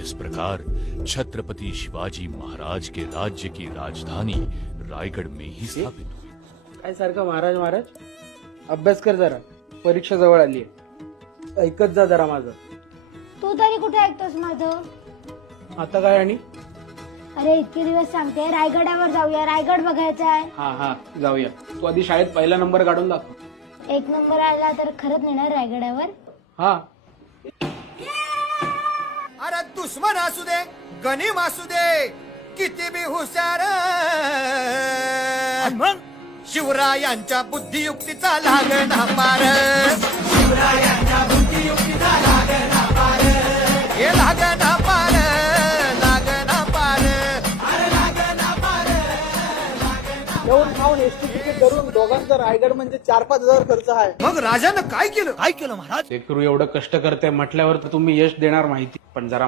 इस प्रकार छत्रपति शिवाजी महाराज के राज्य की राजधानी रायगढ़ में ही स्थापित हुई। काय सारखं महाराज महाराज अभ्यास कर जरा, परीक्षा जवळ आली आहे. ऐकत जा जरा माझं. तू तरी कुठे ऐकतोस माझं? आता काय आणि? अरे इतके दिवस सांगते रायगडावर जाऊया, रायगड बघायचा आहे. हा जाऊया. तू आधी शाळेत पहिला नंबर काढून दाखव. 1 नंबर आला तर खरंच नेणार रायगडावर? हा. अरे दुश्मन असू दे गनीम असू दे किती बी हुशार शिवरायांच्या बुद्धियुक्तीचा लागना पार. शिवरायांच्या बुद्धियुक्तीचा लागना पार. हे लागना पार लागना पार. येऊन खाऊन एसटी तिकीट करून दोघांचा रायगड म्हणजे 4-5 हजार खर्च आहे. मग राजानं काय केलं महाराज? लेकरू एवढं कष्ट करते म्हटल्यावर तर तुम्ही यश देणार माहिती, पण जरा